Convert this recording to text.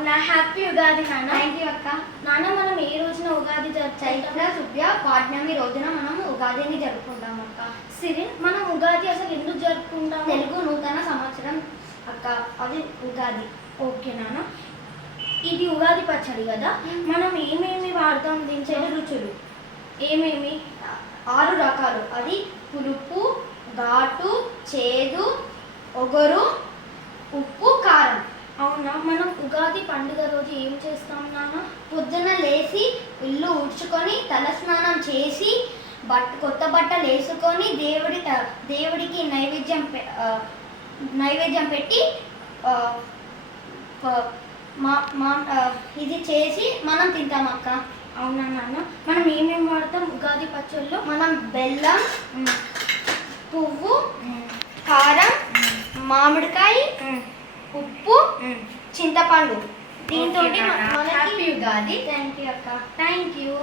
అవునా, హ్యాపీ ఉగాది నాన్న. Thank you అక్క. నాన్న, మనం ఏ రోజున ఉగాది చైత్ర శుభ్య పాడ్యమి రోజున మనం ఉగాదిని జరుపుకుంటాం అక్క. సిరి, మనం ఉగాది అసలు ఎందుకు జరుపుకుంటాం? తెలుగు నూతన సంవత్సరం అక్క, అది ఉగాది. ఓకే నాన్న, ఇది ఉగాది పచ్చడి కదా, మనం ఏమేమి వాడతాం? దీని రుచులు ఏమేమి? 6 రకాలు. అది పులుపు, ఘాటు, చేదు, ఒగరు, ఉప్పు, కారం. అవునా, మనం ఉగాది పండుగ రోజు ఏం చేస్తాం నాన్న? పొద్దున లేచి ఇల్లు ఊడ్చుకొని తలస్నానం చేసి కొత్త బట్టలు వేసుకొని దేవుడికి నైవేద్యం పెట్టి ఇది చేసి మనం తింటాం అక్క. అవునా నాన్న, మనం ఏమేమి వాడతాం ఉగాది పచ్చళ్ళలో? మనం బెల్లం, పువ్వు, కారం, మామిడికాయ, ఉప్పు, చింతపండు. దీంతో హ్యాపీ ఉగాది. థ్యాంక్ యూ అక్క. Thank you.